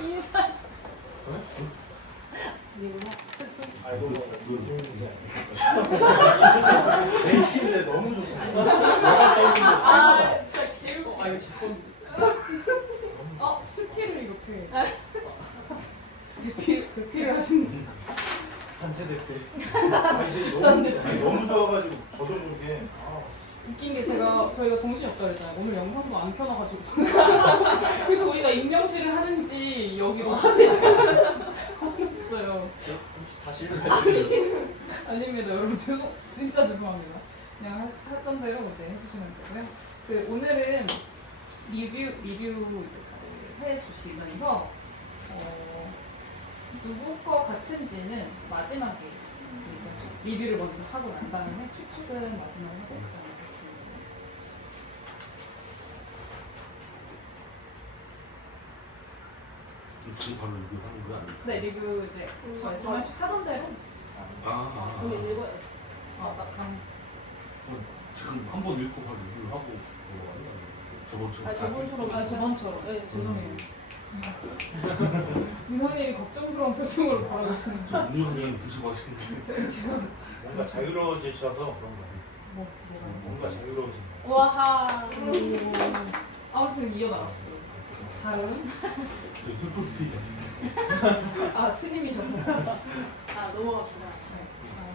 인사. 알고 내신인데 너무 좋다. 아 진짜 개우. 아 이거 제 건데. 스틸을 이렇게. 대피를 하시는. 단체 대표. 집단 대표. 너무 좋아가지고 저도 모르게. 웃긴 게 저희가 정신이 없다 그랬잖아요. 오늘 영상도 안 켜놔가지고. 그래서 우리가 임경실을 하는지 여기로 하는지 모르겠어요. 혹시 다시 해주세요. 아닙니다. 여러분 진짜 죄송합니다. 그냥 했던 대로 이제 해주시면 되고요. 오늘은 리뷰 이제 해주시면서 누구 거 같은지는 마지막에 리뷰를 먼저 하고 난 다음에 추측은 마지막에 하고 그다음에 지금 바로 리뷰하는 거 아니에요? 네, 리뷰 이제 하던 대로. 근데 읽어요. 지금 한 번 읽고 바로 리뷰를 하고 저번처럼. 저번처럼. 네, 죄송해요. 민선님이 걱정스러운 표정으로 바라보시는 중. 음료 그냥 드시고 하시는데. 지금 뭔가 자유로워지셔서 그런 거. 뭐가? 뭔가 자유로워진 거. 와하. 아무튼 이어나갑시다. 다음. 저희 톨포스테이 같은데. 스님이셔서. 넘어갑시다. 네.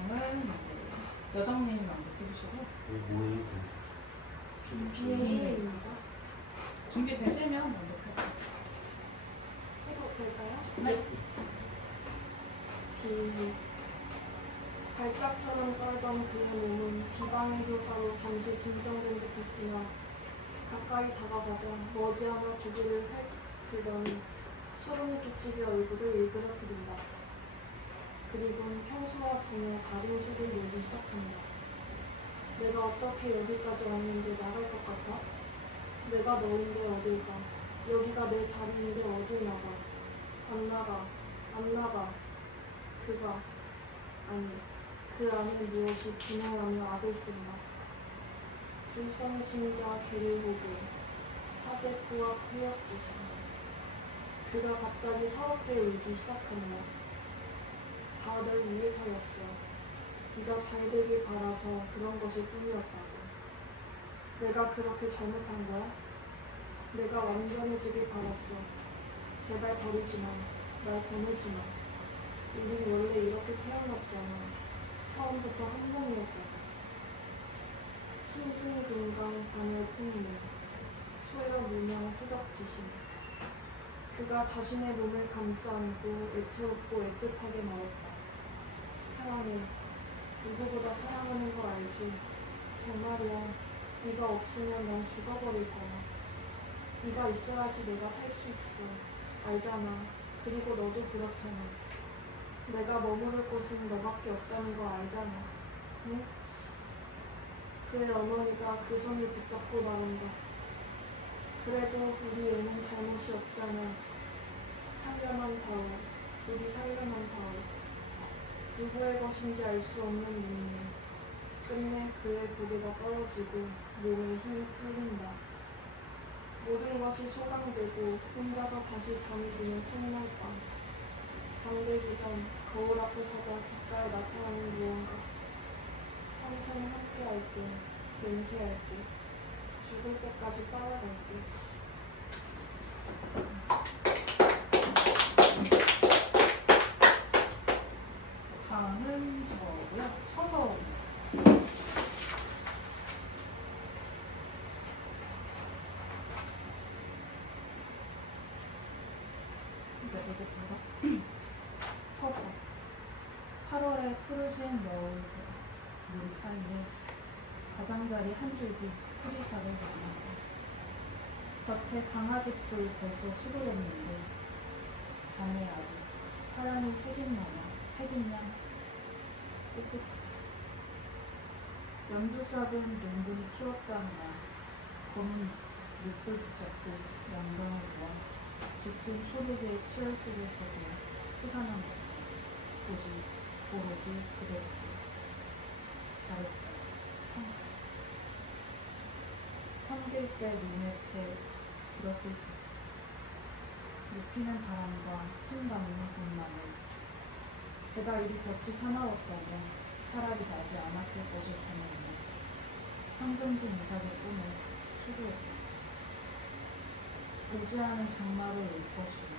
다음은 이제 여정님 남겨주시고 뭐예요? 비밀입니다. 준비되시면 남겨주세요. 해도 될까요? 네. 발작처럼 떨던 그의 몸은 비방의 효과로 잠시 진정된 듯했으나 가까이 다가가자 머지않아 고개를 활 들더니 소름이 끼치게 얼굴을 일그러뜨린다. 그리곤 평소와 전혀 다른 소리를 내기 시작한다. 내가 어떻게 여기까지 왔는데 나갈 것 같아? 내가 너인데 어딜 가? 여기가 내 자리인데 어딜 나가? 안 나가, 안 나가. 그가, 아니, 그 안에 무엇이 분해하며 악을 쓴다. 불성신자 게르호게, 사제포와 회역지신. 그가 갑자기 서럽게 울기 시작한다. 다들 위해서였어. 네가 잘 되길 바라서 그런 것일 뿐이었다고. 내가 그렇게 잘못한 거야? 내가 완전해지길 바랐어. 제발 버리지 마. 날 보내지 마. 우린 원래 이렇게 태어났잖아. 처음부터 한 몸이었잖아. 신신금강 반열풍문, 소여무명 후덕지신. 그가 자신의 몸을 감싸 안고 애처롭고 애틋하게 말했다. 사랑해. 누구보다 사랑하는 거 알지? 정말이야. 네가 없으면 난 죽어버릴 거야. 네가 있어야지 내가 살 수 있어. 알잖아. 그리고 너도 그렇잖아. 내가 머무를 곳은 너밖에 없다는 거 알잖아. 응? 그의 어머니가 그 손을 붙잡고 말한다. 그래도 우리 애는 잘못이 없잖아. 살려만 다오. 부디 살려만 다오. 누구의 것인지 알 수 없는 눈물. 끝내 그의 고개가 떨어지고 몸에 힘이 풀린다. 모든 것이 소강되고 혼자서 다시 잠이 드는 첫날 밤. 잠들기 전 거울 앞에 서자 귓가에 나타나는 무언가. 평생 함께할게. 맹세할게. 죽을 때까지 따라갈게. 다음은 저고요. 서서 네, 알겠습니다. 서서 8월의 푸르신 물 사이에 가장자리 한 줄기 프리사를 만난다. 겉에 강아지 풀 벌써 수두렸는데 장에 아직 파란이 색인 양 ቁ꾹. 연두sap은 농분이 키웠다느라 검은 늑불 붙잡고 양방을 모아 짙은 초록의 치열 속에서도 솟아난 것은 오로지 그대로다. 잘했다. 성사. 잠길 때 눈에 들었을 테지. 높이는 바람과 숨담는 봄나무. 게다 이리 볕이 사나웠다면 차라리 나지 않았을 것일 텐데 황금진 이삭의 꿈을 초조했겠지. 오지 않은 장마를 올 것이고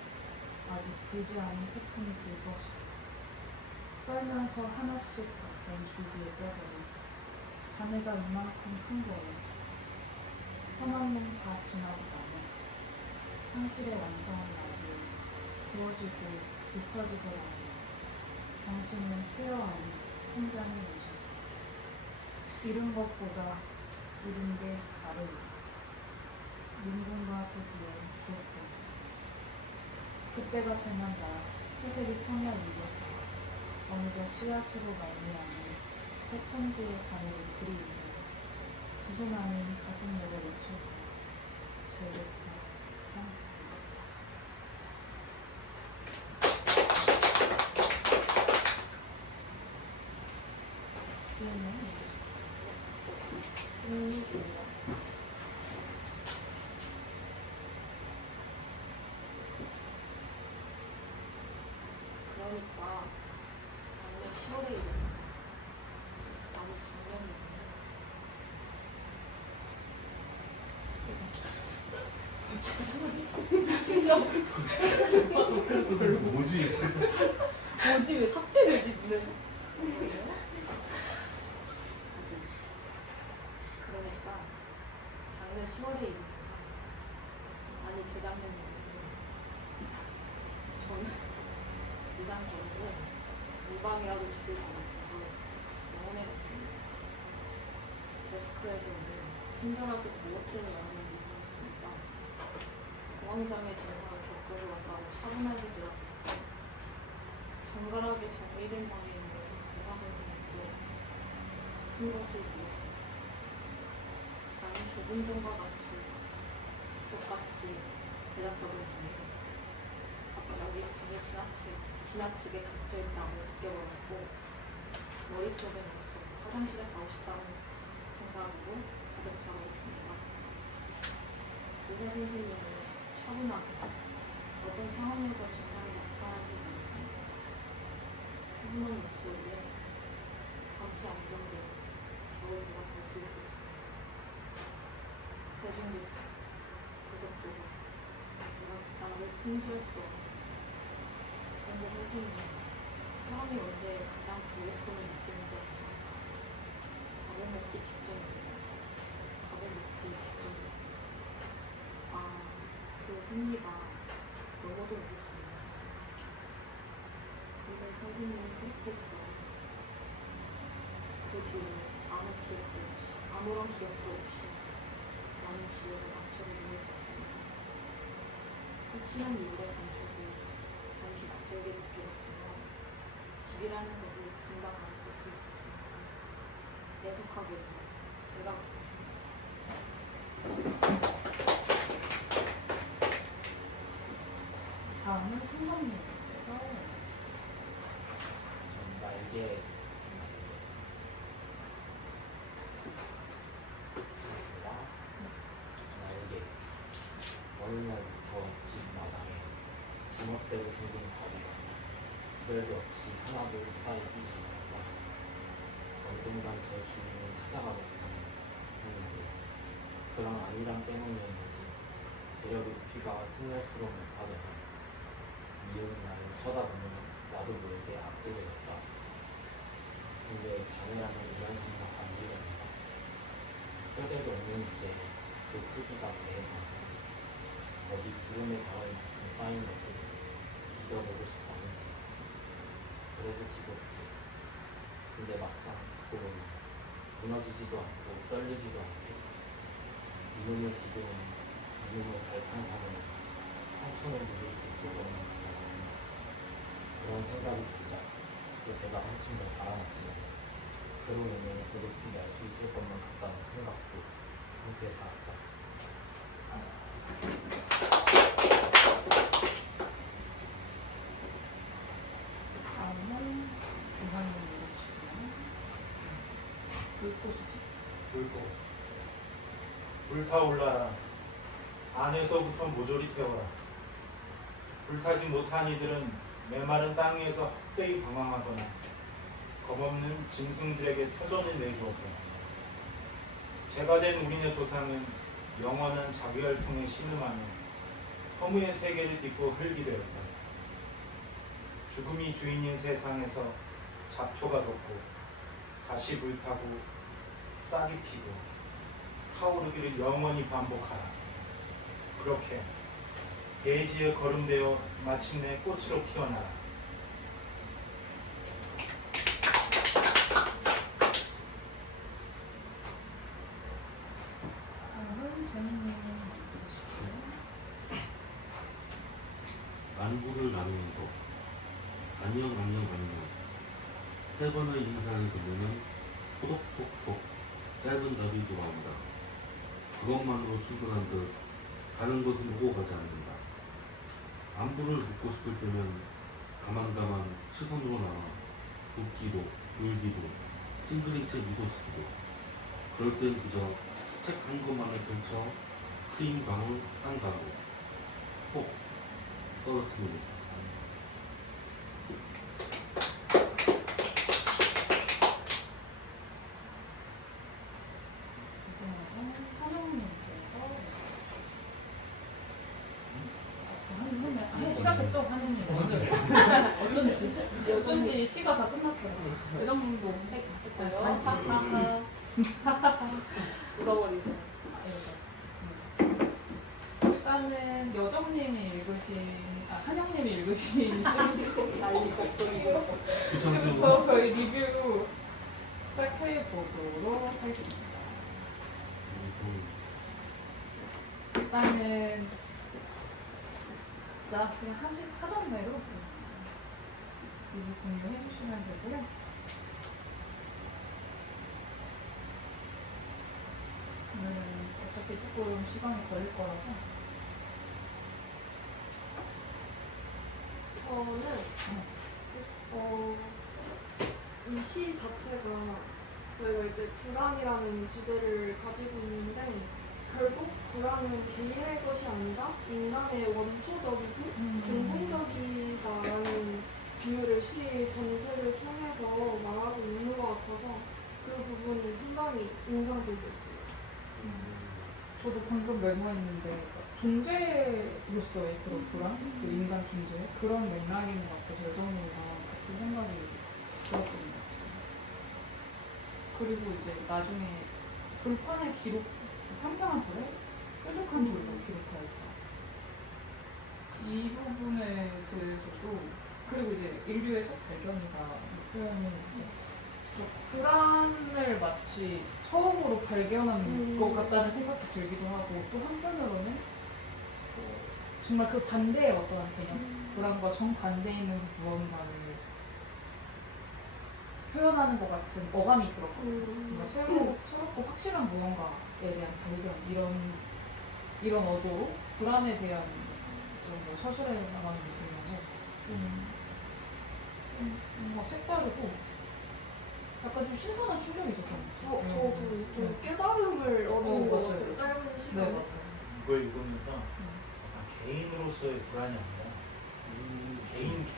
아직 불지 않은 태풍이 불 것이고 떨면서 하나씩 닦은 줄기의 뼈들은 자네가 이만큼 큰 거야. 험한 놈 다 지나고 나면 상실의 완성한 낮이 부어지고 깊어지더라도 당신은 폐허하니 성장의 모습. 이룬 것보다 이룬 게 다르다. 민군과 대지의 기억들. 그때가 되면 나 회색이 평야 위에서 어느덧 씨앗으로 말미암은 새 천지의 자네를 그리우며 두 손 안은 가슴으로 외칠 거야. 절겠다. 참. 지은은 승리입니다. 그러니까 작년 10월에 많이 작년이 뭐지? 뭐지 왜 삭제되지 눈에서? 다시 그러니까 작년 10월에 일어나 아니 재작년이었는데 저는 이상 전에 물방이라도 죽을 것 같아서 병원에 갔습니다. 데스크에서는 친절하게 무엇을 나누는지 모르겠습니다. 공황장애 증상을 겪어서 왔다고 차분하게 들었지. 정갈하게 정리된 방에 있는 의사 선생님도 같은 것을 물었습니다. 나는 좁은 종과 같이 똑같이 대답하던 중에 갑자기 방에 지나치게 갇혀 있다고 느껴버렸고 머릿속에는 화장실에 가고 싶다는 생각으로 가득 차고 있습니다. 의사 선생님은 차분하게 어떤 상황에서 증상이 나타나는지 모르겠습니다. 차분한 목소리에 잠시 안정되어 겨우 대답할 수 있었습니다. 대중교통, 고속도로, 내가 나를 통제할 수 없는. 그런데 선생님, 사람이 언제 가장 배고픔을 느끼는지 아시나요? 밥을 먹기 직전입니다. 밥을 먹기 직전입니다. 아, 그 생리가 너무도 무섭습니다. 근데 선생님이 흐릿해지더라고요. 그 뒤로 아무런 기억도 없이 나는 집에서 낙체를 누워있었습니다. 푹신한 이불의 감촉이 잠시 낯설게 느껴졌지만 집이라는 것을 금방 알아챌 수 있었습니다. 애석하게도 배가 고팠습니다. 다음은 신성님께서 전 날개 있습니다. 날개 어느 날부터 집 마당에 지멋대로 생긴 바위가 구별도 없이 하나둘 쌓이기 시작했다. 언젠간 제 주인을 찾아가겠지 했는데 그런 아니란 때문이었는지 배려 높이가 틈날수록 높아져서 미운 나를 쳐다보면 나도 모르게 앞두게 됐다. 근데 자네라면 이런 생각 안 들었는가? 뼈대도 없는 주제에 그 크기가 대해보니 어디 구름에 닿을 만큼 쌓인 것을 믿어보고 싶다는 생각. 그래서 기뻤지. 근데 막상 듣고 보니 무너지지도 않고 떨리지도 않게 이놈의 기둥은 이놈의 발판상을 상처를 누릴 수 있을 것만 같다는 생각. 그런 생각이 들자 그 배가 한층 더 자라났지만 그로 인해 더 높이 날 수 있을 것만 같다는 생각도 함께 살았다. 다음은 이상님이시고요. 불꽃이죠. 불꽃 불타올라 안에서부터 모조리 태워라. 불타지 못한 이들은 메마른 땅 위에서 헛되이 방황하거나 겁없는 짐승들에게 터전을 내주었다. 죄가 된 우리네 조상은 영원한 자기활동에 신음하며 허무의 세계를 딛고 흙이 되었다. 죽음이 주인인 세상에서 잡초가 돋고 다시 불타고 싹이 피고 타오르기를 영원히 반복하라. 그렇게 대지에 거름되어 마침내 꽃으로 피어나라. 다음은 재밌는 안부를 나누는 것. 안녕 안녕 안녕. 세 번의 인사를 건네면 토독톡톡 짧은 답이 돌아온다. 그것만으로 충분한 듯 다른 것은 오고 가지 않는다. 안부를 묻고 싶을 때면 가만가만 시선으로 나와 웃기도 울기도 찡그린 채 미소 짓기도. 그럴 땐 그저 책 한 권만을 펼쳐 크림 방울 한 가루 톡 떨어뜨립니다. 이제는 선영님께서 시작했죠? 한현님 어쩐지 시가 다 끝났더라고요. 여정도 했어요. 웃어버리세요. 일단은 여정님이 읽으신 한영님이 읽으신 시 나이 목소리가. 그래서 저희 리뷰 시작해 보도록 하겠습니다. 일단은 자 그냥 하던 대로 리뷰 공유해 주시면 되고요. 오늘은 어차피 조금 시간이 걸릴 거라서 저는 이 시 자체가 저희가 이제 불안이라는 주제를 가지고 있는데 결국 불안은 개인의 것이 아니라 인간의 원초적이고 근본적이다라는 비유를 시 전체를 통해서 말하고 있는 것 같아서 그 부분이 상당히 인상적이었어요. 저도 방금 메모했는데 존재로서의 그런 불안, 그 인간 존재 그런 맥락인 것 같아서 여정님이랑 같이 생각이 들었던 것 같아요. 그리고 이제 나중에 불판의 기록, 평평한 돌에 뾰족한 돌로 기록하였다. 이 부분에 대해서도 그리고 이제 인류의 첫 발견이다 표현이 불안을 마치 처음으로 발견한 것 같다는 생각이 들기도 하고 또 한편으로는 정말 그 반대의 어떠한 개념 불안과 정반대에 있는 무언가를 표현하는 것 같은 어감이 들었고 뭔가 새롭고 확실한 무언가에 대한 발견 이런 어조로 불안에 대한 좀 서술해 나가는 느낌이어서 좀 뭔가 색다르고 약간 좀 신선한 충격이 있었던 것 같아요. 저도 좀 깨달음을 얻은 것 같아요. 짧은 시간에. 네. 이걸 읽으면서 약간 개인으로서의 불안이 아니라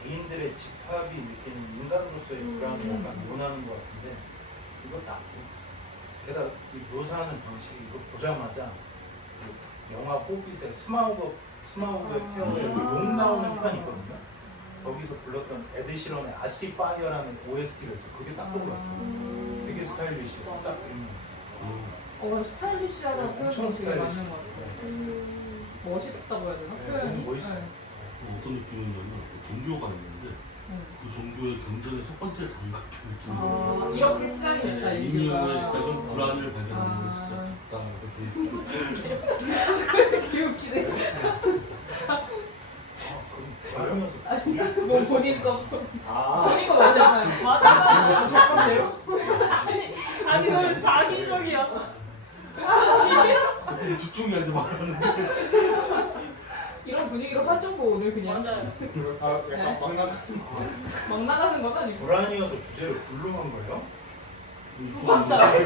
개인들의 집합이 느끼는 인간으로서의 불안을 약간 논하는 것 같은데 이거 딱 게다가 이 묘사하는 방식이 이거 보자마자 그 영화 호빗의 스마우그의 태어나 이렇게 욕 나오는 편이 있거든요. 거기서 불렀던 에드 시런의 아시 파이어라는 OST가 있어. 그게 딱 떠올랐어요. 되게 스타일리시해서 딱 들으면서. 스타일리시하다는 엄청 표현이 되게 맞는 것 같아요. 멋있다고 해야 되나? 네, 표현이? 너무 멋있어요. 어떤 느낌이냐면 종교가 있는데 그 종교의 경전의 첫 번째 장 같은 느낌이에요. 이렇게 시작이 됐다, 인류가. 인류의 시작은 불안을 발견하는 시작이다. 귀엽기네. 그러면서 뭐 본인 거 본인 거 맞잖아요. 맞아. 잠깐만요. 아니 너무 자기적이야. 집중이 안 돼 말하는데. 이런 분위기로 하죠 뭐 오늘 그냥. 맞아요. 약간 막 나가는 막 나가는 건 아니고. 불안이어서 주제를 불능한 거예요? 저한테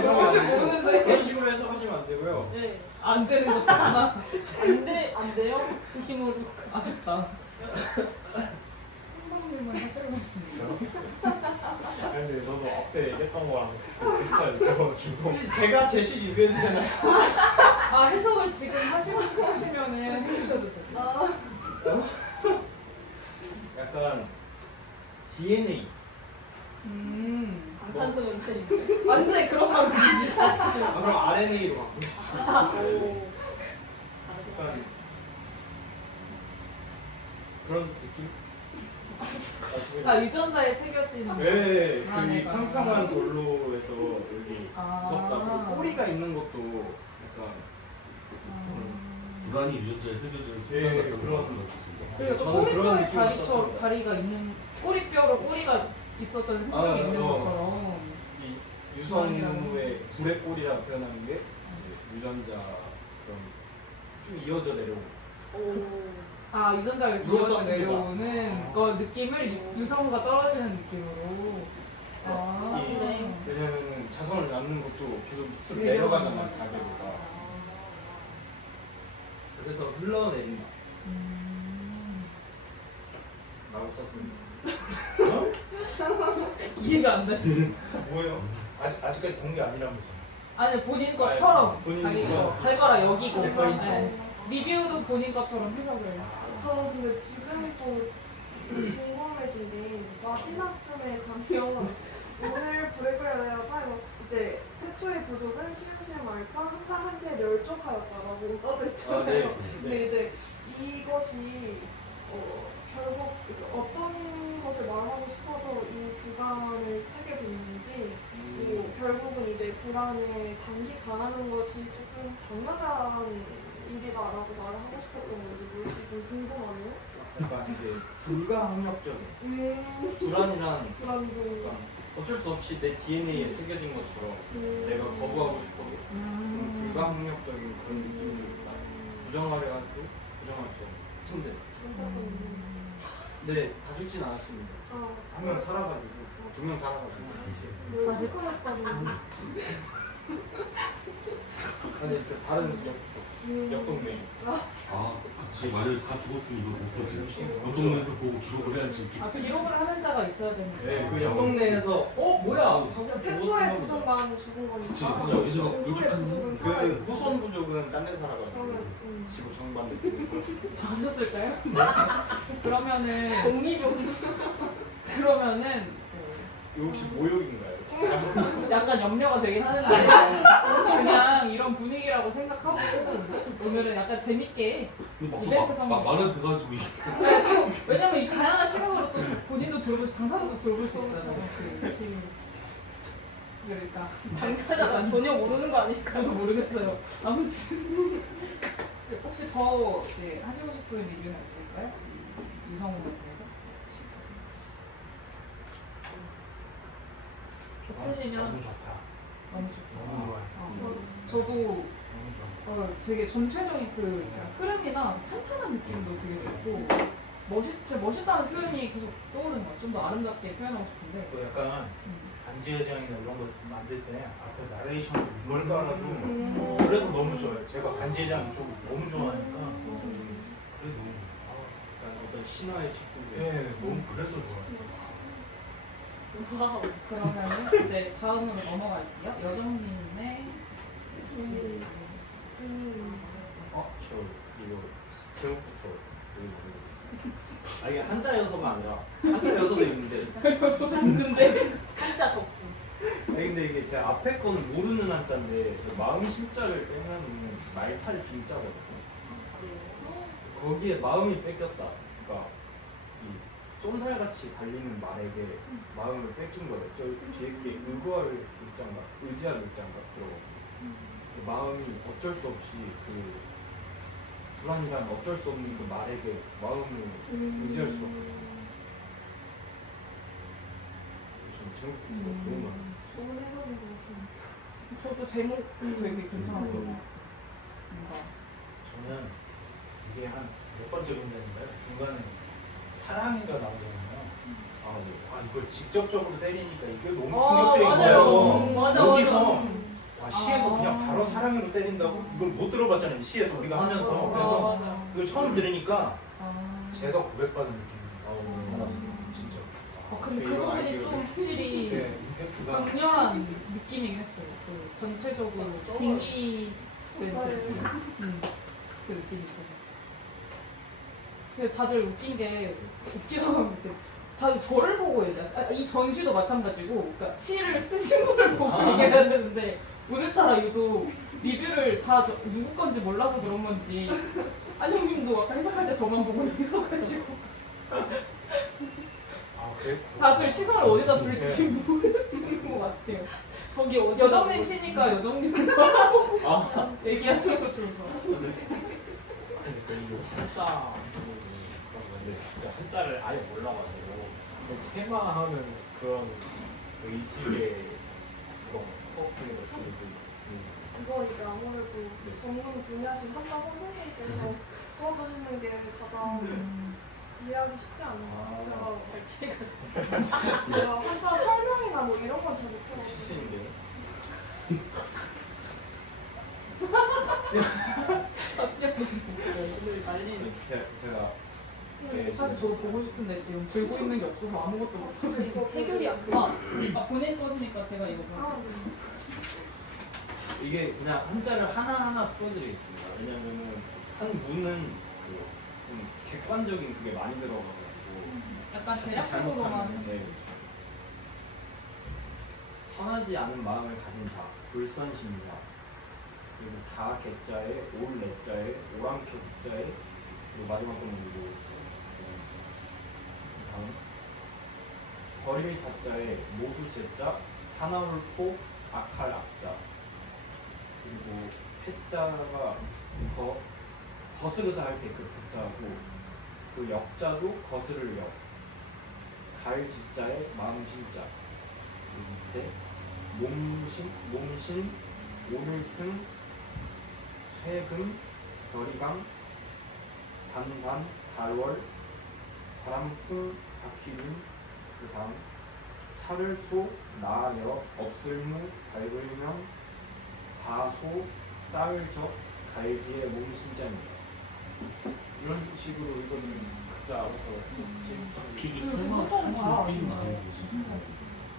물어보실 모르는데. 그런 식으로 해석하시면 안 되고요. 네. 안 되는 것같구나. 안 돼요? 힘으로. 아쉽다. 신방님은 하실 말씀이요. 아니 근데 저도 앞에 얘기했던 거랑 비슷하게 느껴가지고 제가 제시 리뷰했잖아요. 아 해석을 지금 하시고 싶으시면은 해주셔도 돼요. 약간 DNA 방탄소년단. 완전히 그런 말 그리지. 그럼 RNA로 갖고 있어요. 오. 약간 그런 느낌? 아 유전자에 새겨진. 네, 아, 그 네, 이 맞아요. 팽팽한 돌로 해서 여기 아. 무섭다고 꼬리가 있는 것도 약간 불안이 유전자에 새겨지는 예, 순간 같은 그런 거 같으신데. 그리고 저는 그런 꼬리뼈에 느낌을 썼습니다. 자리가 있는 꼬리뼈로 꼬리가 있었던 흔적이 있는 것처럼. 이 유성의 불의 꼬리라고 표현하는 게 이제 유전자 그런 쭉 이어져 내려오는 오. 아 유전자를 이거 이어서 썼습니다. 내려오는 그 느낌을 유성우가 떨어지는 느낌으로. 아. 이- 왜냐면은 자손을 낳는 것도 계속 밑으로 내려가는 내려가잖아요, 거죠. 가계도가. 그래서 흘러내린다 라고 썼습니다. 이해가 안 되시. 뭐예요? 아직까지 본 게 아니라면서. 아니 본인 것처럼 아니, 본인 자기 거. 자기 거라 여기고. 내 거인 네. 리뷰도 본인 것처럼 해석을. 저 근데 지금 또 궁금해진 게 마지막쯤에 가면 오늘 브레그레아의 타이머 이제 태초의 부족은 시름시름 앓다 한강 한시에 멸족하였다라고 써져 있잖아요. 아, 네. 근데 이제 이것이 결국 어떤 것을 말하고 싶어서 이 구간을 쓰게 됐는지 그리고 결국은 이제 불안에 잠시 당하는 것이 조금 당연한 일이다라고 말을 하고 싶었던 건지 뭔지 좀 궁금하네요. 약간 이제 불가항력적인 불안이란 불안도 그러니까 어쩔 수 없이 내 DNA에 새겨진 것처럼 내가 거부하고 싶어도 좀 불가항력적인 그런 느낌이 있다. 부정하려 해도 부정할 수 없는 힘든. 근데 다 죽진 않았습니다. 한 명 살아가지고 두 명 살아가지고. 멸족하였다는 아니 그 다른 옆 동네. 아, 그치. 만약에 다 죽었으면 이거 못 썼지. 옆 동네에서 보고 기록을 해야지. 아 기록을 하는 자가 있어야 되는데. 네, 그 옆 동네에서 뭐야 하고 태초의 부족만 죽은 그치. 거니까. 그쵸. 여기서 후의 뾰족한 부족은 그 살아있고. 후손 부족은 딴 데 살아가지고 그러면 지구 정반 느낌이 살았어요. 다 하셨을까요? 그러면은 정리 좀. 그러면은 이거 혹시 모욕인가요? 약간 염려가 되긴 하는데 그냥 이런 분위기라고 생각하고 오늘은 약간 재밌게. 근데 막 이벤트 선물. 말은 돼가지고 왜냐면 이 다양한 시각으로 또 본인도 들어볼 수, 당사자도 들어볼 수 있잖아요. 그러니까 당사자가 전혀 모르는 거 아닐까? 저도 모르겠어요. 아무튼 혹시 더 이제 하시고 싶은 리뷰는 있을까요? 유성우에 대해서? 없으시면 너무 좋다. 너무 좋다. 너무 좋아요. 저도 너무 좋아. 되게 전체적인 그 흐름이나 탄탄한 느낌도 되게 좋고 진짜 멋있다는 표현이 계속 떠오르는 거야. 좀 더 아름답게 표현하고 싶은데. 또 약간 반지의장이나 이런 거 만들 때 앞에 나레이션을 이걸 깔아도 그래서 너무 좋아요. 제가 반지의장 쪽 너무 좋아하니까 그래서 너무 약간 어떤 신화의 직분. 예, 너무 그래서 좋아요. 와우. 그러면 이제 다음으로 넘어갈게요. 여정님의 저 이거 제목부터 읽어보겠습니다. 아 이게 한자여서가 아니라 한자여서도 있는데. 근데 한자 덕분. 아니 근데 이게 제가 앞에 거는 모르는 한자인데 저 마음 심자를 빼면 말탈 빈자거든요. 거기에 마음이 뺏겼다. 그러니까 이 쏜살같이 달리는 말에게 마음을 뺏긴 거예요. 저 뒤에 게 의거할 입장가, 의지할 입장가 들어가고 마음이 어쩔 수 없이 그 불안이란 어쩔 수 없는 그 말에게 마음을 의지할 수가 없어요. 저는 제목부터 그런 거 좋은 해석인 것 같습니다. 저도 제목 되게 괜찮았고 뭔가 저는 이게 한 몇 번째 문장인가요? 중간에 사랑이가 나오잖아요. 아, 네. 이걸 직접적으로 때리니까 이게 너무 어, 충격적인 맞아요. 거예요. 맞아, 여기서 맞아. 와, 시에서 그냥 바로 사랑으로 때린다고? 이걸 못 들어봤잖아요. 시에서 우리가 하면서. 그래서 맞아. 이거 처음 들으니까 아. 제가 고백받은 느낌이 받았어요. 진짜. 근데 그 부분이 좀 확실히 네, 임팩트가. 강렬한 느낌이긴 했어요. 그 전체적으로 빙의 그 느낌이 있어요. 근데 다들 웃긴 게 웃기다고 하면 다들 저를 보고 얘기했어요. 이 전시도 마찬가지고 그러니까 시를 쓰신 분을 보고 얘기해야 되는데 오늘따라 유독 리뷰를 다 누구 건지 몰라서 그런 건지 한영님도 아까 해석할 때 저만 보고 해석하시고 아, 그래? 다들 시선을 어디다 둘지 모르시는 것 같아요. 저기 어디 여정님 시니까 여정님도 얘기하셔도 좋을 것 같아요. 근데 그리고 한자 부분이 그러면 진짜 한자를 아예 몰라가지고 테마하는 그런 의식의 그런 그게 더 주지. 그거 이제 아무래도 전문 분야신 한자 선생님께서 써주시는 게 가장 이해하기 쉽지 않아요. 제가 한자 설명이나 뭐 이런 건 잘 못해가지고. 시신인데요. 제가 사실 저도 보고 싶은데 지금 들고 있는 게 없어서 아무것도 못하고 이거 해결이 안 돼. 본인 것이니까 제가 이거 아, 이게 그냥 한자를 하나하나 풀어드리겠습니다. 왜냐면은 한 문은 좀 객관적인 그게 많이 들어가가지고 약간 자칫 대략적으로만 잘못하면 선하지 않은 마음을 가진 자, 불선심자, 그리고 다 객자에, 올 랩자에, 오랑캐 국자에, 그리고 마지막 거는 이거 있어요. 다음 버릴 사자에 모두 제자, 사나울포, 악할 악자, 그리고 패자가 거스르다 할 때 그 패자고, 그 역자도 거스를 역, 갈 직자에 마음 신자, 그 밑에 몸신, 오늘승, 쇠금, 별이강, 단단, 달월, 바람풍, 바퀴균, 그 다음 살을소, 나여, 없을무, 밝을명, 다소, 쌀적, 갈지의 몸신자입니다. 이런 식으로 이거는 각자 알아서 픽이 그 설마 보통 다 픽이 아시나요? 많아요.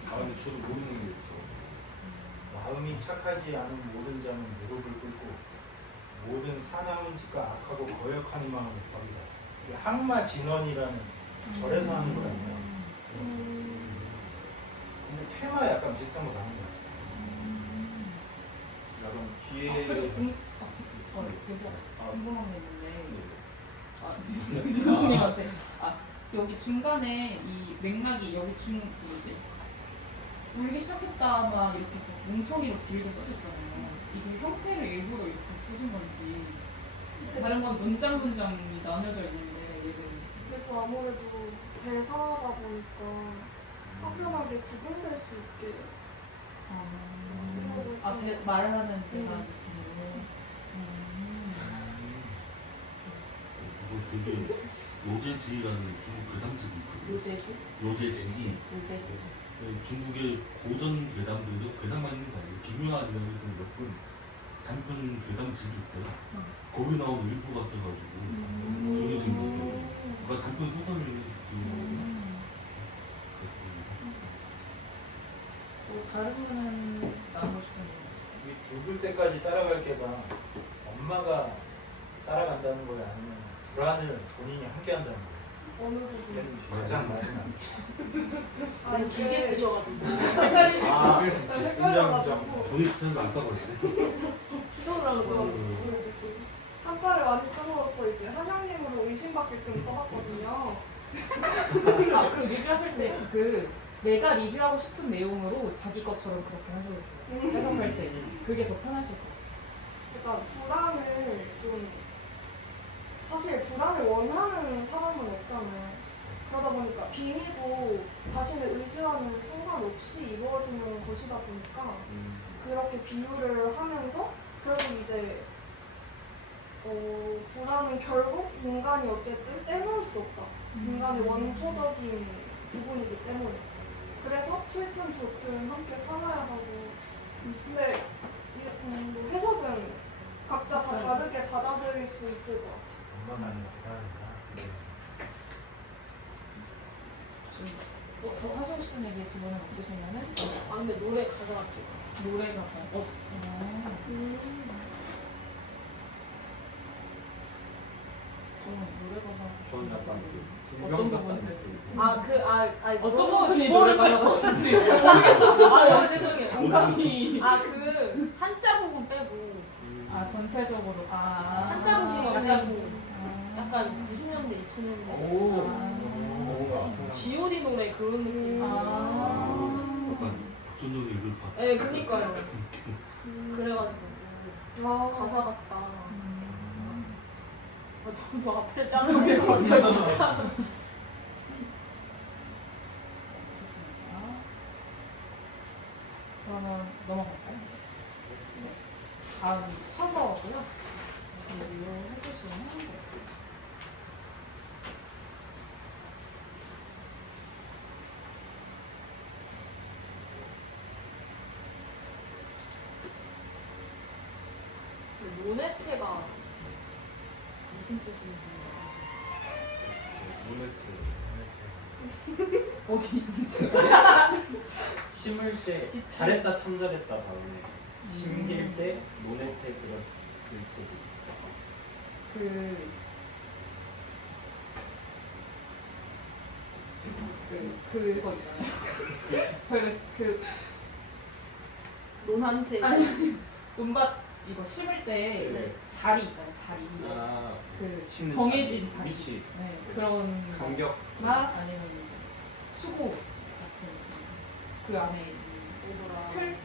아 근데 저도 모르는 게 있어. 마음이 착하지 않은 모든 자는 무릎을 꿇고 모든 사나운 짓과 악하고 거역한 마음을 버리라. 이게 항마 진원이라는 절에서 하는 거라네요. 근데 테마 약간 비슷한 거 많은 것 같아요. 약간 그리고 뒤에 궁금한 게 있는데 죄송님한테 여기 중간에 이 맥락이 여기 뭐지? 울기 시작했다 막 이렇게 뭉텅이로 길게 써졌잖아요. 이게 형태를 일부러 이렇게 쓰신 건지 다른 건 문장이 나눠져 있는데 얘는 근데 또 아무래도 대사다 보니까 확연하게 구분될 수 있게 말하는 대사 이거 되게 요제지라는 중국 괴담집이 있거든요. 요제지? 요제지. 요제지. 중국의 고전 괴담들도 괴담만 있는 게 아니고 김유한이라는 몇분 단편 괴담집이 있대요. 거기 나오는 일부 같아가지고 되게 재밌었어요. 그러니까 단편 소설을 읽는 다른 거는 나누고 싶은 게 이게 죽을 때까지 따라갈 게가 엄마가 따라간다는 거예요? 아니면 불안을 본인이 함께 한다는 거예요? 어느 부분. 가장 마지막. 너무 길게 쓰셔가지고. 헷갈리시죠? 헷갈려가지고 도입편을 안 써버리네. 시도를 하는 거 같아요. 한자를 많이 쓰므로써 이제 한영님으로 의심받게끔 써봤거든요. 그리고 리뷰하실 때 내가 리뷰하고 싶은 내용으로 자기 것처럼 그렇게 하셔도 돼요. 해석할 때 그게 더 편하실 것 그러니까 불안을 좀 사실 불안을 원하는 사람은 없잖아요. 그러다 보니까 비밀도 자신을 의지하는 상관없이 이루어지는 것이다 보니까 그렇게 비유를 하면서 결국 이제 불안은 결국 인간이 어쨌든 떼놓을 수 없다. 인간의 원초적인 부분이기 때문에. 그래서 싫든 좋든 함께 살아야 하고. 근데 뭐 해석은 각자 다 다르게 받아들일 수 있을 것 같아요. 엄마만의 대단하다. 네. 더 하시고 싶은 얘기 두 분은 없으시면은 아 근데 노래 가사가 노래 가사. 저는 노래 가사. 저는 약간 어떤 불경 같다는 부분들? 느낌. 어떤 부분이 노래 가사가 진지 모르겠었어. 아 죄송해요. 공감이. 그 한자 부분 빼고 전체적으로. 한자 부분 약간 빼고 약간 90년대 2000년대 오. 아. 뭔가 생각. G.O.D 노래 그런 느낌. 약간 박준영의 일을 봤. 네, 그니까요. 그래가지고 가사 같다. 너무 앞에 짱하게 좋습니다. 그러면 넘어갈까요? 네. 다음 차서고요. 그리고 해주시면 되겠습니다. 모네테가 무슨 뜻인지 모네트. 어디 있는지. 심을 때 잘했다 참 잘했다 다음에 심길 때 모네테 들었을 테지. 그거 있잖아요. 저희가 논한테 논밭 이거 심을 때 네. 자리 있잖아요. 자리. 아, 심는 정해진 자리, 자리. 위치, 네, 그런 간격. 나 아니면 이제 수고 같은 그 안에 있는 오브라 틀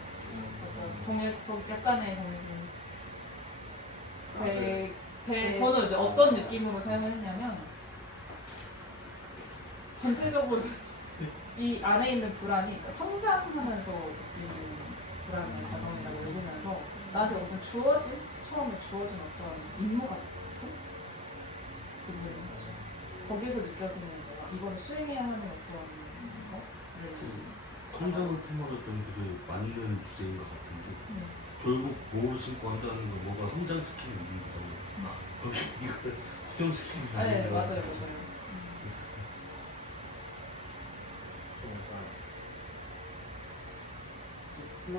약간의 정해진 저는 이제 어떤 느낌으로 사용을 했냐면 전체적으로 이 안에 있는 불안이 성장하면서 느끼는 불안의 과정이라고 읽으면서 나한테 어떤 처음에 주어진 어떤 임무 같은 부분인 거죠. 거기서 느껴지는 거가 이거를 수행해야 하는 어떤 거를 성장을 테마로 좀 되게 맞는 주제인 것 같은데 결국 몸을 신고 한다는 건 뭐가 성장시키는 일이잖아요. 거기 이걸 수용시키는 게 네, 아니라 맞아요. 좀 약간 희망?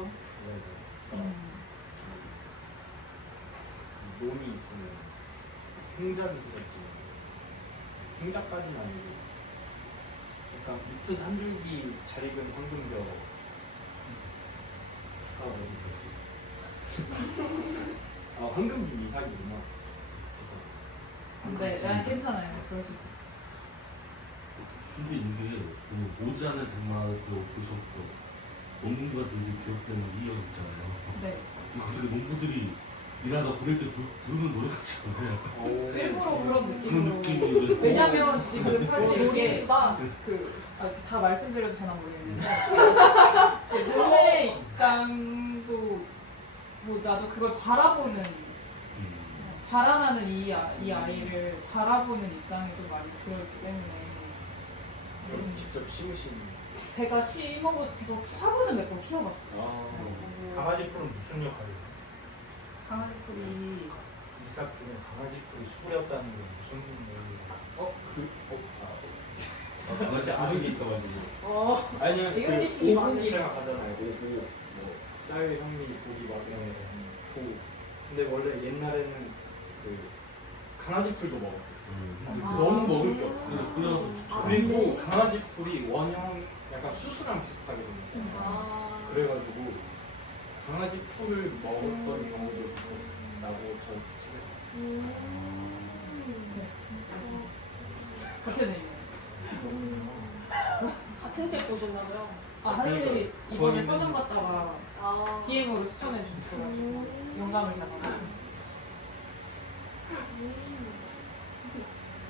논이 있으면 생작이 들었지만 생작까지는 아니고 약간 무튼 한 줄기 잘 익은 황금벼 어디 있었지? 황금비 이삭이구나. 근데 난 괜찮아요. 그럴 수 있어요. 근데 이게 그 모자는 장마도 보셨고 농부가 되게 기억되는 이어 있잖아요. 네. 이거 되게 농부들이 일하다 보낼 때 부르는 노래 같잖아요. 일부러 그런 그런 느낌으로. 느낌이 왜냐면 지금 사실 이게 놀이수다. 다 말씀드려도 되나 모르겠는데 본의 입장도 뭐 나도 그걸 바라보는 자라나는 이 아이를 바라보는 입장이 좀 많이 들어있기 때문에 직접 심으신. 제가 심어서 화분을 몇 번 키워봤어요. 강아지 풀은 무슨 역할이에요? 강아지 풀이 이삭 중에 강아지 풀이 수그렸다는 게 무슨 의미예요? 강아지 아죽이 있어가지고. 아니면 되게 그 흔히시기 오고기를 하잖아요. 오고, 쌀, 현미, 고기 막 이런 조. 근데 원래 옛날에는 그 강아지 풀도 먹었어요. 너무 먹을 게 없어요. 그래서 그리고 강아지 풀이 원형 약간 수수랑 비슷하게 생겼어요. 그래가지고 강아지 풀을 먹었던 경우도 있었다고 저 책에서 봤어요. 그렇게 돼 있어요. 같은 책 보셨나봐요. 하늘이 이번에 그러니까 서점 갔다가 DM으로 추천해 주셔가지고 영감을 잡아가지고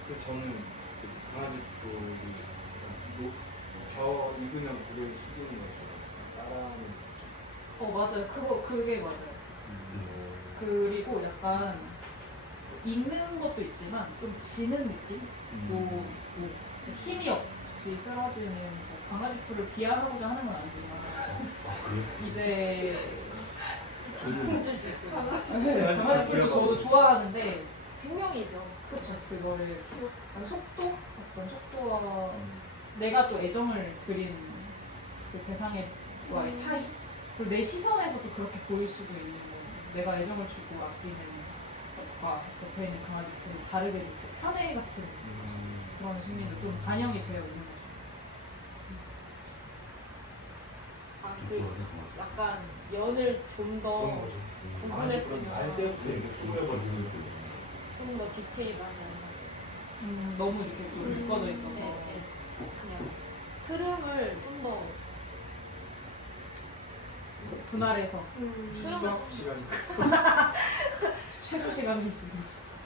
그래서 저는 그 강아지 풀이 벼 익으면 고개를 숙이는 것처럼 따라하는. 맞아요. 그게 맞아요. 그리고 약간 익는 것도 있지만 좀 지는 느낌? 뭐 힘이 없이 쓰러지는 강아지 풀을 비하하고자 하는 건 아니지만 이제 저는 뜻이 있어요. 네, 강아지 풀도 저도 좋아하는데 생명이죠. 그렇죠. 그거를 속도? 어떤 속도와 내가 또 애정을 드린 그 대상과의 차이? 그리고 내 시선에서도 그렇게 보일 수도 있는 거예요. 내가 애정을 주고 아끼는 것과 옆에 있는 강아지 풀이 다르게 느껴. 편애 같은 그런 심리도 좀 반영이 되어 있는 거예요. 아, 좋아하는 그 강아지. 약간 연을 좀 그런 더 거죠. 구분했으면 알 때부터 이렇게 쏘여버리는 좀 더 디테일하지 않았어요. 너무 이렇게 또 묶어져 있어서. 네, 네. 그냥 흐름을 좀 더 분할해서 수학 시간이 최소 시간을 주고.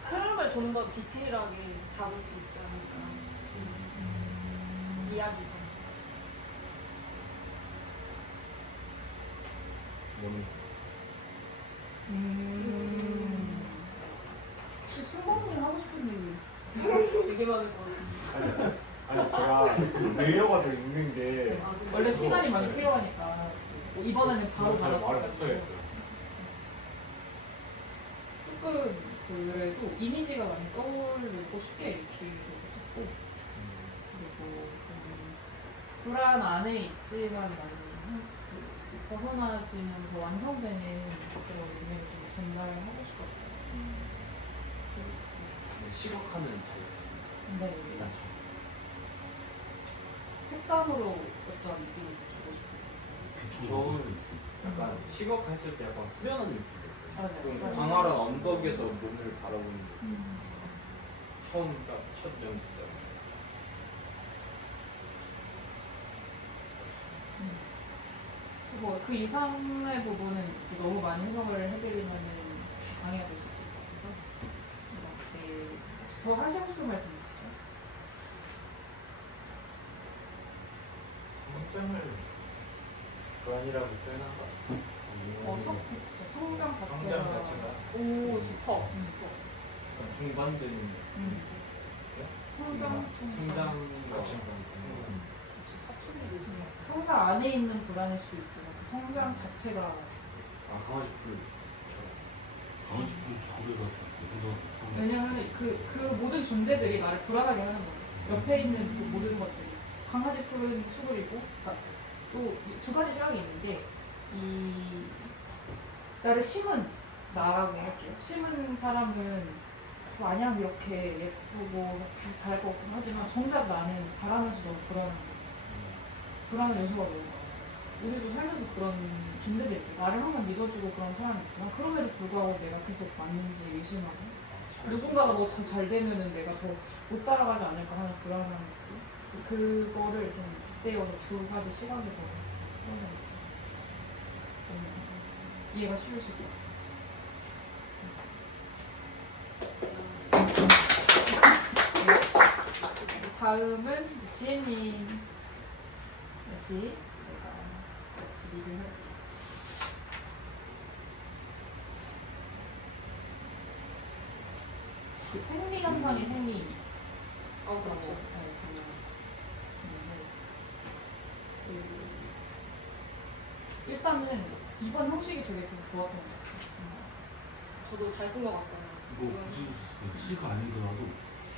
흐름을 좀 더 디테일하게 잡을 수 있지 않을까 싶습니다. 이야기상. 너무 승범님 하고 싶은 얘기 있으시죠? 되게 많을 것 같아요. 아니 제가 내려가 더 있는 게 아, 근데 원래 시간이 많이 필요하니까 이번에는 바로 잘 말을 받았어요. 못하겠어요. 조금 그래도 이미지가 많이 떠오르고 쉽게 읽히기도 했고 그리고 불안 안에 있지만 나는 벗어나지면서 완성되는 그런 의미를 좀 전달하고 싶었어요. 시각하는 자유였습니다. 네, 일단 색감으로 어떤 느낌을 좀 주고 싶어요. 저는 약간 시각했을 때 약간 후련한 느낌. 좀 맞아요. 광활한 언덕에서 눈을 바라보는 느낌. 처음 딱 첫 연습장. 뭐그 이상의 부분은 이제 너무 많이 해석을 해드리면은 방해가 될 수 있을 것 같아서 이렇게 혹시 더 하시고 싶은 말씀 있으시죠? 성장을 불안이라고 표현한 것 같아요. 성장 자체가 성장 자체가 오, 좋다. 동반되는 성장 성장과 사춘기도 있어요. 성장 안에 있는 불안일 수 있지만 그 성장 자체가 아 강아지 풀. 강아지 풀 고래가 생각. 왜냐하면 그 모든 존재들이 나를 불안하게 하는 거예요. 옆에 있는 그 모든 것들이 강아지 풀은 수그리고 그러니까 또 두 가지 시각이 있는 게 이 나를 심은 나라고 할게요. 심은 사람은 마냥 이렇게 예쁘고 잘 자랄 것 같고 하지만 정작 나는 자라면서 너무 불안한 거예요. 불안한 요소가 너무 많아요. 우리도 살면서 그런 존재들 있지. 나를 항상 믿어주고 그런 사람이 있지만 그럼에도 불구하고 내가 계속 맞는지 의심하고 누군가가 뭐 더 잘 되면은 내가 더 못 따라가지 않을까 하는 불안한 것들. 그래서 그거를 좀 빗대어서 두 가지 시각에서 표현해요. 이해가 쉬우실 것 같습니다. 다음은 지혜님 다시 제가 같이 리뷰해볼게요. 그 생리 현상이 생리. 그렇죠. 네, 정말. 일단은 이번 형식이 되게 좀 좋았던 것 같아요. 저도 잘 쓴 것 같아요. 이거 굳이 시가 아니더라도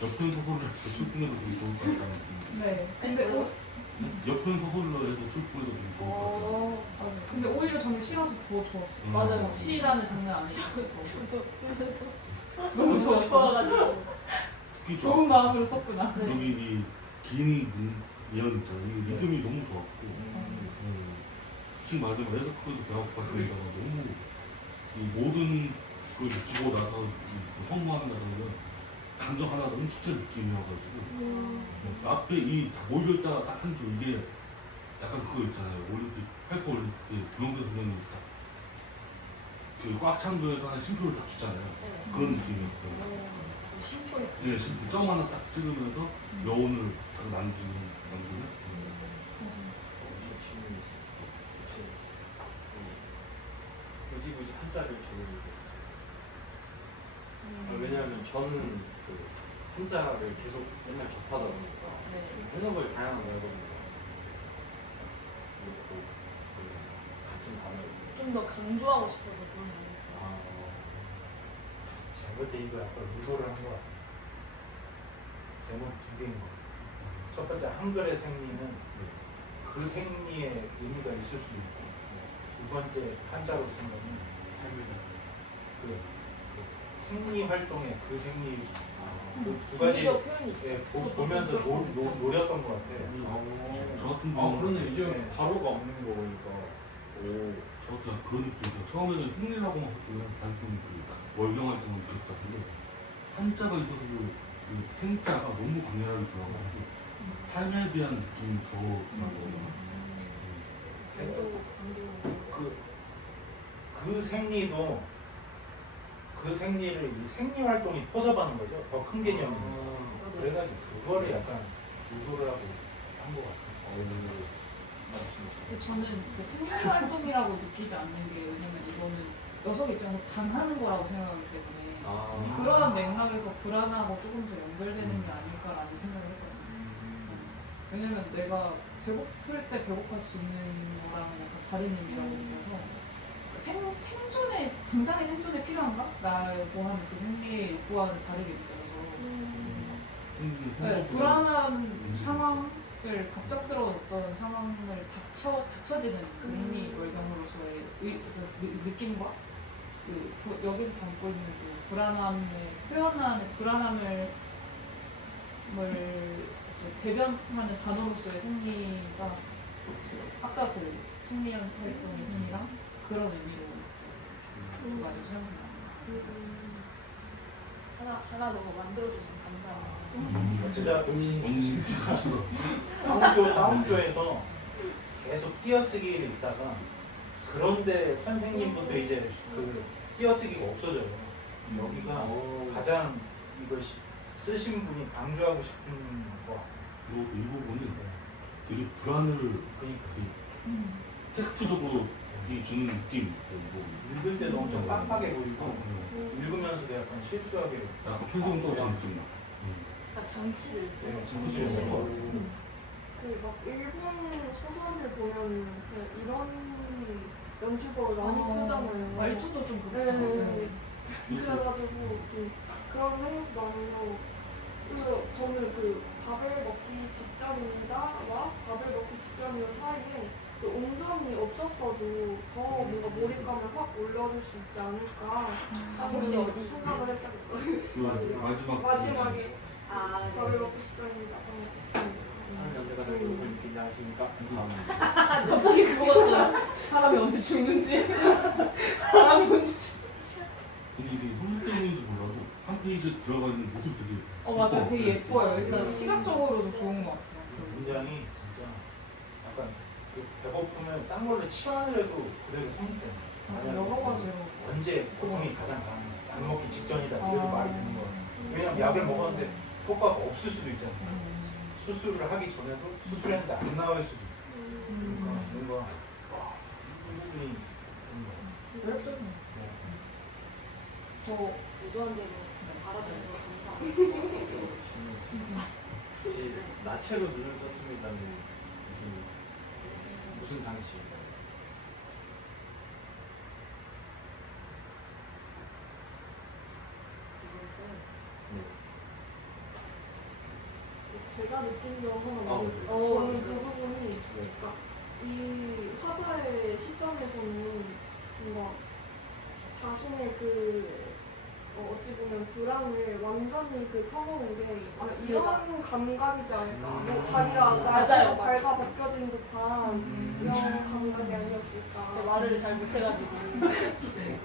옆편 소설을 해서 출품해도 되게 좋을 것 같다는 느낌. 네. 근데 옆편 소설로 해서 출품해도 되게 좋을 것 같아요. 맞아요. 근데 오히려 저는 시라서 더 좋았어요. 맞아요. 시라는 장르 안에 있어서 저도 쓰면서 너무 좋았어. 좋아가지고. 특히 좋은 마음으로 썼구나. 네. 여기 이긴 예언 있잖아요. 이 리듬이 너무 좋았고 특히 말하자면 에드크로도 배워봤으니까 너무 이 모든 그 느끼고 나서 그 성공한다는 감정 하나가 너무 축제 느낌이어가지고 앞에 이 몰려있다가 딱 한 줄 이게 약간 그거 있잖아요. 올림픽 8코 올림픽 때 구영세 선생님이 딱그꽉 찬 조에서 하나 심표를 딱 주잖아요. 네. 그런 느낌이었어요. 심플해. 예, 심표 점 하나 딱 찍으면서 여운을 딱 남기는 굳이 한자를 적용했어요. 왜냐하면 저는 그 한자를 계속 맨날 접하다 보니까 해석을 다양한 걸 해봅니다. 그리고 그 같은 단어를 좀 더 강조하고 싶어서 그런 거. 아, 제 번째 이거 약간 의도를 한 것 같아요. 제목 두 개인 거. 첫 번째 한글의 생리는 그 생리의 의미가 있을 수도 있고, 두 번째 한자로 쓴 거는 삶을 그 생리 활동의 그 생리일 수도 있고, 그두 가지 분리적 표현이 있죠. 예, 보면서 노렸던 것 같아요. 저 같은 아 경우는 그러네 이제 네. 가로가 없는 거 보니까 오 저 같은 그런 느낌이죠. 처음에는 승리라고만 했으면 단순히 그 월경 활동을 느꼈을 것 같은데 한자가 있어서 그 생자가 너무 강렬하게 들어가가지고 삶에 대한 느낌이 더 드는 거예요. 그 생리도 그 생리를 이 생리 활동이 포섭하는 거죠. 더 큰 개념이니까. 그래가지고 그거를 약간 의도를 하고 한 것 같아요. 근데 저는 그 생산 활동이라고 느끼지 않는 게 왜냐면 이거는 녀석 입장에서 당하는 거라고 생각하기 때문에 그러한 맥락에서 불안하고 조금 더 연결되는 게 아닐까라는 생각을 했거든요. 왜냐면 내가 배고플 때 배고플 수 있는 거랑은 약간 다른 의미라고 느껴서 생존에 당장의 생존에 필요한가? 라고 하는 그 생리의 욕구와는 다르게 느껴져서 네, 불안한 상황을 갑작스러운 어떤 상황을 닥쳐지는 그 생리 월경으로서의 느낌과 여기서 담고 있는 그 불안함을 표현하는 불안함을 대변하는 단어로서의 생리가 아까 그 생리 활동의 생리랑 그런 의미로 두 가지 사용합니다. 하나 더 만들어주셔서 감사합니다. 진짜 다운표에서 계속 띄어쓰기를 있다가 그런데 선생님부터 이제 그 띄어쓰기가 없어져요. 여기가 가장 이걸 쓰신 분이 강조하고 싶은 거 같아요. 그리고 이 부분은 되게 불안을 그러니까 텍스트적으로 주는 느낌. 읽을 때도 엄청 빡빡해 보이고 어, 읽으면서도 약간 실수하게 약간 표정도 좀 느낌 나. 장치를 네, 써요. 장치를 쓰는 거 같아요. 그막 일본 소설을 보면 이런 연주법을 많이 쓰잖아요. 말투도 좀 네. 그렇고 그래가지고 그런 생각도 나면서 그래서 저는 그 밥을 먹기 직전이다와 밥을 먹기 직전이요 사이에 그 온전히 없었어도 더 뭔가 몰입감을 확 올려줄 수 있지 않을까 하고 혹시 어디 생각을 했던 그 마지막에 밥을 먹기 직전이다. 사람이 언제가 다 그걸 느끼냐 하시니까 갑자기 그거 같아. 사람이 언제 죽는지 사람이 언제 죽는지 근데 이게 선물 때문인지 몰라도 한 페이지 들어가 있는 모습 되게 맞아요. 되게 예뻐요. 일단 네. 시각적으로도 좋은 것 같아요. 문장이 진짜 약간 그 배고프면 딴 걸로 치환을 해도 그대로 생긴다. 맞아, 여러 가지로. 언제 고통이 가장 강한 약 먹기 직전이다. 이래도 아. 말이 되는 거야. 왜냐면 약을 먹었는데 효과가 없을 수도 있잖아요. 수술을 하기 전에도 수술했는데 안 나올 수도 있고. 그러니까 뭔가 이 부분이 매력적이네. 저 의도한 대로 알아주셔서 감사합니다. 혹시 나체로 눈을 떴습니다는 무슨 장치인가요? 제가 느낀 점 하나 아, 많이 네. 저는 그 부분이 네. 그러니까 이 화자의 시점에서는 뭔가 자신의 그 어찌 보면 불안을 완전히 그 터놓은 게 이런 감각이지 않을까. 뭐 자기가 맞아요. 발가 벗겨진 듯한 이런 감각이 아니었을까. 제 말을 잘 못해가지고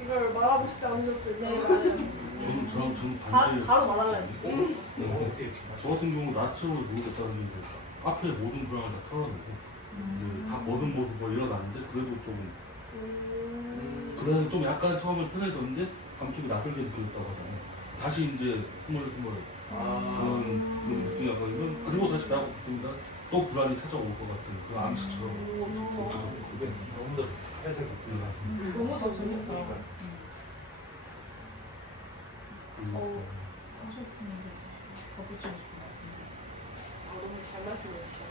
이걸 말하고 싶지 않으셨을까. 네 맞아요. 저는 반대. 바로 말하려 했어. 어떻게 저 같은 경우 나체로 누우겠다는 게 이제 앞에 모든 불안을 다 털어내고 이제 다 모든 모습으로 일어났는데 그래도 좀 그래도 좀 약간 처음에 편해졌는데 감쪽이 낯설게 느껴졌다고 하잖아요. 다시 이제 스멀스멀 그런 느낌이 약간 이런 그리고 다시 나고 싶습니다. 또 불안이 찾아올 것 같은 그런 암시처럼 그게 너무 더 해석이 들어가서 너무 더 재밌다. 덧붙이고 싶은 말씀. 너무 잘 말씀해 주셨어요.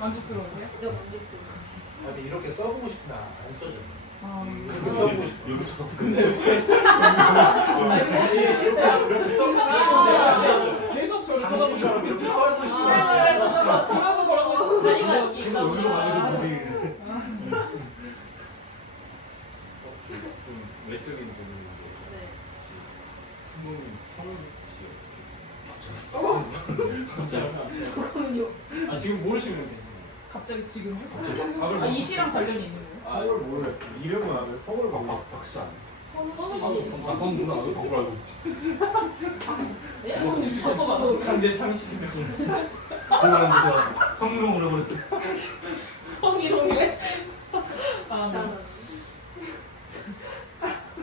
만족스러우세요? 진짜 만족스러워요. 근데 이렇게 써보고 싶은데 안 써져. 아, 여기 쳐다 근데 왜 이렇게 썰고 계속 저를 당신처럼 이렇게 썰고 그래 싶어. 그래 저거 뒤에서 걸어가지고 자리가 여기 있다 여기로 가야 보니까 되는데 좀 외적인 질문인데 네. 스모님 성씨 어떻게 했어요? 갑자기 저거는요. 아 지금 모르시면 돼요. 갑자기 지금 답을 아, 이 시랑 관련이 있는 거예요? 성을 모르겠어요. 이름은 아는데 성을 모르겠어요. 박씨 아니야? 선우 씨. 박광 누나 왜 바꾸라 알고 있지? 성우님 저거 강제 창식이면 그냥 성희롱을 해버렸대. 성희롱이네? 아, 네. 나는.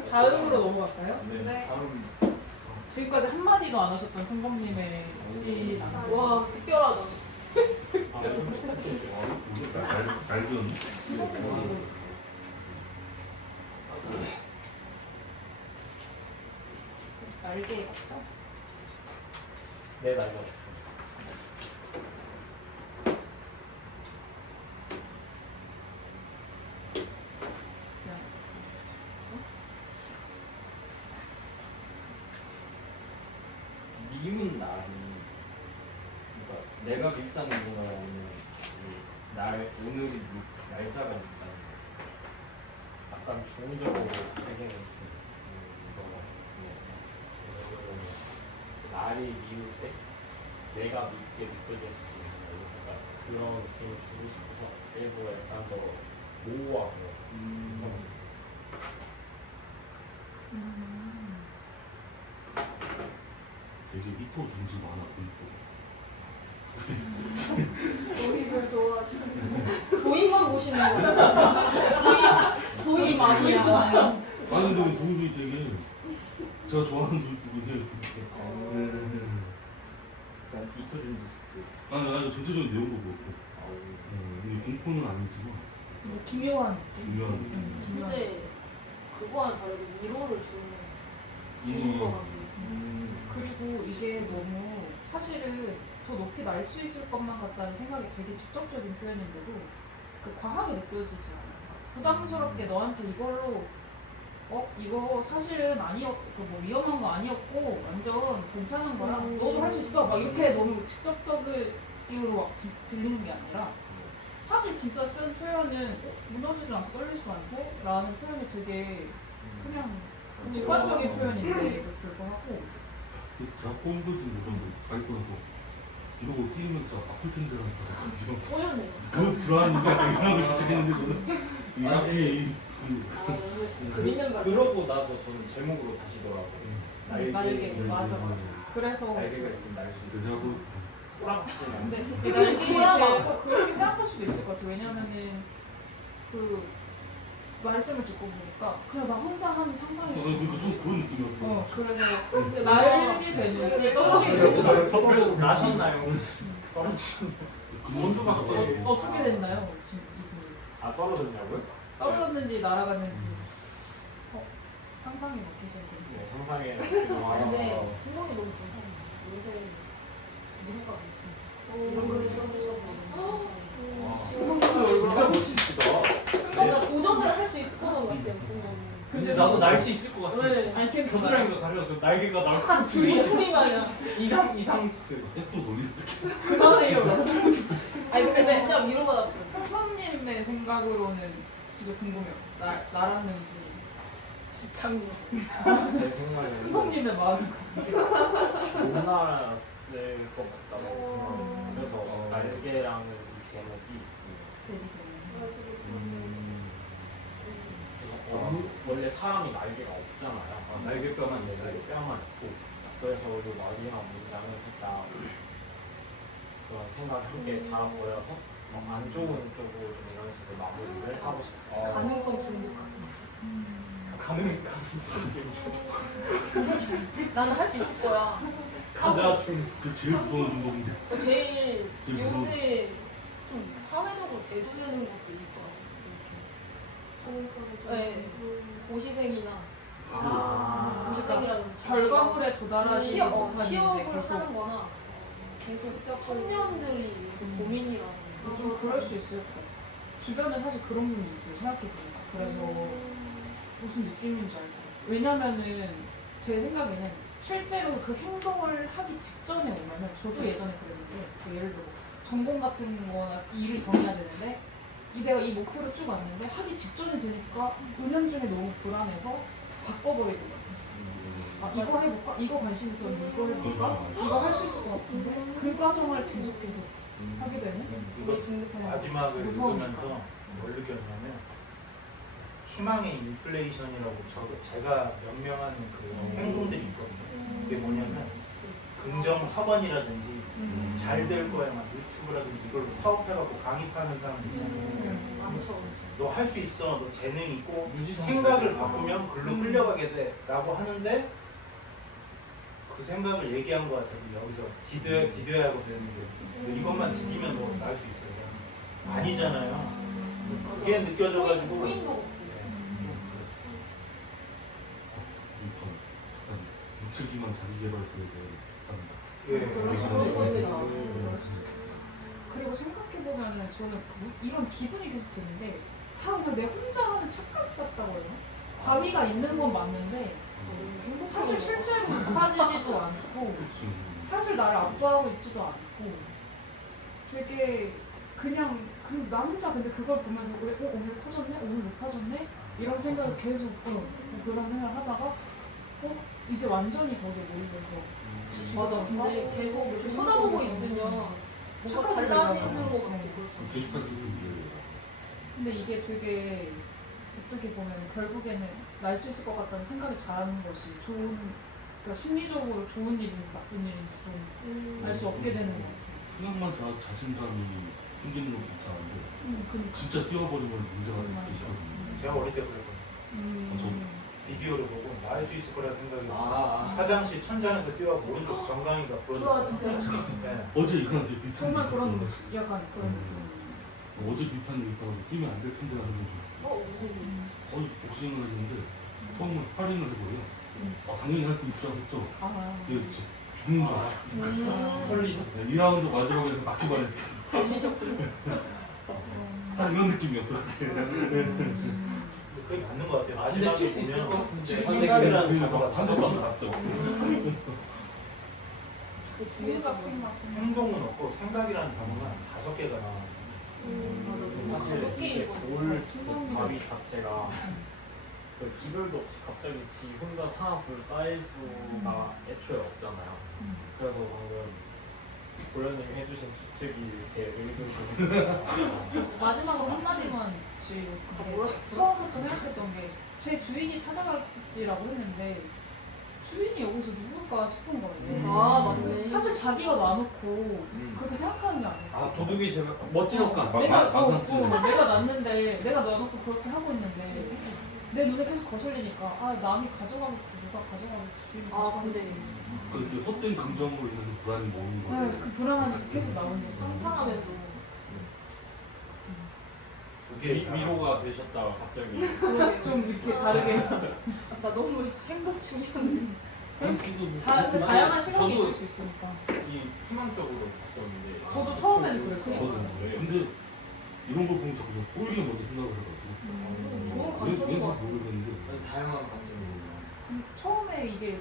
다음으로 넘어갈까요? 네. 네. 다음 지금까지 한마디도 안 하셨던 승범님의 시 나눠. 와 특별하다. 날개였니? 날개 같죠? 네, 나이가 없어. 그냥 미운 날이 그러니까 내가 비싼 거는 날 오늘이 날짜가 있다는 거. 약간 중의적으로 세계는 있습니다. 날이 미울 때 내가 밉게 느껴질 수 있는 걸로 약간 그런 느낌을 주고 싶어서 일부러 약간 더 모호하고 이상했어요. 되게 미터 중지 많아 보이고. 도입을 좋아하시는. 도입만 보시는 거예요. 도입 마니아. 마니아. 아니 근데 도입이 되게 제가 좋아하는 도입이긴 해요. 약간 이토준지 스틸. 아니 전체적인 내용도 그렇고. 근데 공포는 아니지만 뭐 기묘한 느낌? 중요한 느낌. 기묘한 근데 그거와는 다르게 위로를 주는 음. 것 같아요. 그리고 이게 너무 사실은 더 높이 날 수 있을 것만 같다는 생각이 되게 직접적인 표현인데도 그 과하게 느껴지지 않아요. 부담스럽게 너한테 이걸로 이거 사실은 아니었고 뭐 위험한 거 아니었고 완전 괜찮은 거야. 너도 할 수 있어. 막 이렇게 너무 직접적으로 막 들리는 게 아니라 사실 진짜 쓴 표현은 무너지지 않고 떨리지도 않대? 라는 표현이 되게 그냥 직관적인 표현인데 불구하고 제가 홈도지 못한데 바이크 나서 이러고 뛰면 진짜 아플 텐데라니까 진짜 꼬였네요. 그 불안한 게 약간 이상하게 도착했는데 저는 이 나중에 재밌는 거. 그러고 나서 저는 제목으로 다시더라고요. 날개. 맞아. 그래서 날개가 있으면 날 수 있어. 내가 호랑이는 안 돼. 근데 이 날개에 대해서 그렇게 생각할 수도 있을 것 같아. 왜냐면은 그 말씀을 듣고 보니까 그냥 나 혼자 하는 상상이 그러니까 좀 그런 느낌이었어. 그래서 날개 됐는지 떨어지게 됐는지 그래도 나셨나요? 떨어지는 온도가 그 어떻게 됐나요? 지금 이분이 아, 떨어졌냐고요? 떨어졌는지 날아갔는지 상상이 먹히시는 건지 네, 상상에 근데 승범이 너무 괜찮아요. 요새 미국가 있습니다. 이런 걸 써주셔서 진짜 멋있다. 뭔가 도전을 할 수 있을 것 같아요, 승범이. 왠지 나도 날 수 있을 것 같아. 네. 아니 캠 겨드랑이로 달려서 날개가 나올 것 같아. 둘이 마냥. 이상 스트. 세트로 돌리는데 그만해요. 아니 근데 진짜 위로받았어요. 승범님의 생각으로는 진짜 궁금해요. 날았는지 지창력. 제 생각에는 승범님의 마음 못 날았을 것 같다고 생각했어요. 그래서 날개라는 이 제목이 원래 사람이 날개가 없잖아요. 날개뼈만 네, 내가 날개뼈만 있고 그래서 이 마지막 문장은 살짝 그런 생각을 함께 잘 보여서 안 좋은 쪽으로 좀 이런 식으로 마무리를 하고 싶어요. 가능성 중독 같은. 나는 할 수 있을 거야. 가자 중. 그 제일 무서운 중독인데 제일 제일 요새 좀 사회적으로 대두되는 것도 있더라고요. 이렇게. 네. 고시생이나 고시생이라든지 결과물에 도달하지 못하는데 취업을 계속 하는 거나 계속 청년들이 요새 고민이라고. 좀 그럴 수 있을 것 같아요. 주변에 사실 그런 분이 있어요. 생각해보니까. 그래서 무슨 느낌인지 알 것 같아요. 왜냐면은 제 생각에는 실제로 그 행동을 하기 직전에 오면은 저도 예전에 그랬는데 그 예를 들어 전공 같은 거나 일을 정해야 되는데 내가 이 목표를 쭉 왔는데 하기 직전에 되니까 은연중에 너무 불안해서 바꿔버리거든요. 아, 이거 해볼까? 이거 관심 있었는데 이거 해볼까? 이거 할 수 있을 것 같은데 그 과정을 계속 하게 되는? 이거 마지막을 무서우니까. 읽으면서 뭘 느꼈냐면 희망의 인플레이션이라고 제가 명명하는 그 행동들이 있거든요. 그게 뭐냐면 긍정 학원이라든지 잘 될 거야 막 유튜브라든지 이걸 사업해갖고 강의하는 사람들 있잖아요. 너 할 수 있어, 너 재능 있고 생각을 바꾸면 글로 끌려가게 돼라고 하는데 그 생각을 얘기한 것 같아요. 여기서 디뎌야 하고 되는 게 이것만 디디면 너 날 수 있어요. 아니잖아요. 그게 느껴져가지고 고인도 무책임한 자기 개발 예. 그리고 생각해보면은 저는 이런 기분이 계속 드는데 다 그냥 내 혼자 하는 착각 같다고 해요. 바위가 있는 건 맞는데 사실 실제로 높아지지도 않고 사실 나를 압도하고 있지도 않고 되게 그냥 나 혼자 근데 그걸 보면서 왜 오늘 커졌네? 오늘 높아졌네? 이런 생각을 계속 그런 생각을 하다가 이제 완전히 거기에 몰입해서 맞아. 근데 계속 이렇게 쳐다보고 있으면 뭔가 달라지는 것 같고 근데 이게 되게 어떻게 보면 결국에는 날 수 있을 것 같다는 생각이 자라는 것이 그러니까 심리적으로 좋은 일인지 나쁜 일인지 좀 알 수 없게 되는 것 같아요. 생각만 자아도 자신감이 생기는 건 괜찮은데 그러니까. 진짜 뛰어버리면 문제가 되거든요. 제가 어릴 때 그랬거든요. 비디오를 보고 나 할 수 있을 거라 생각해서 화장실 천장에서 뛰어가고 오른쪽 정강이가 부러졌어요. 진짜. 네. 어제 일어났는데 비슷한 정말 게 그런 있었어. 약간 그런 느낌. 어제 비슷한 게 있어가지고 뛰면 안 될 텐데 하는 거죠. 무슨 일 있어? 복싱을 했는데 처음으로 스파링을 해버려요. 당연히 할 수 있으라고 했죠. 아. 근데 죽는 줄 알았어. 털리셨. 2라운드 마지막에 맞기 반했어. 딱 이런 느낌이었어. 그게 맞는 것 같아요. 근데 마지막에 칠수 있을 것 보면 같은데. 생각이라는 단어가 다섯 다섯 번 번 갔죠. 생각. 행동은 없고 생각이라는 단어가 5개가 나와요. 사실 그렇게 이게 읽어. 돌 바위 자체가 그 기별도 없이 갑자기 지 혼자 하나 둘 쌓일 수가 애초에 없잖아요. 그래서 방금 고현님이 해주신 추측이 제 의도고 마지막으로 한마디만 지금 처음부터 생각했던 게 제 주인이 찾아가겠지라고 했는데 주인이 여기서 누굴까 싶은 거예요. 아, 맞네. 사실 자기가 놔놓고 그렇게 생각하는 게 아니고 아 도둑이 제가 멋진 옷감. 내가 놨는데 내가 놔놓고 그렇게 하고 있는데 내 눈에 계속 거슬리니까 남이 가져가겠지 누가 가져가겠지 주인이 가져가겠지. 그 헛된 감정으로 인해서 불안이 모으는 거예요. 그 불안함이 계속 나오는 게 상상하면서 그게 위로가 되셨다가 갑자기. 좀 이렇게 다르게 나 너무 행복 중이었는데 다양한 시각이 있을 수 있으니까. 이 희망적으로 봤었는데. 저도 처음에는 그랬어요. 근데 이런 걸 보면 자꾸 꼬이게 먼저 생각을 해가지고 좋은 감정인 것 같아. 모르겠는데 다양한 감정이. 처음에 이게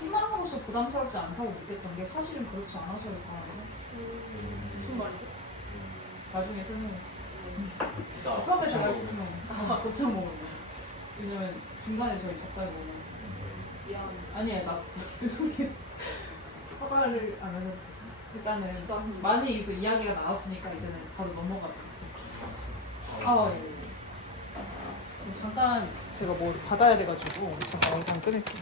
희망으로서 부담스럽지 않다고 느꼈던 게 사실은 그렇지 않아서일 거예요. 무슨 말이죠? 나중에 설명해. 나 처음에 고창 제가 먹으면서. 고창 먹으면 왜냐면 중간에 저희 작가를 먹으면서 미안. 아니야 나 죄송해 허가를 안 해도 일단은 죄송합니다. 많이 이제 이야기가 나왔으니까 이제는 바로 넘어가도록 예. 잠깐 제가 뭐 받아야 돼가지고 잠깐 영상 끊을게요.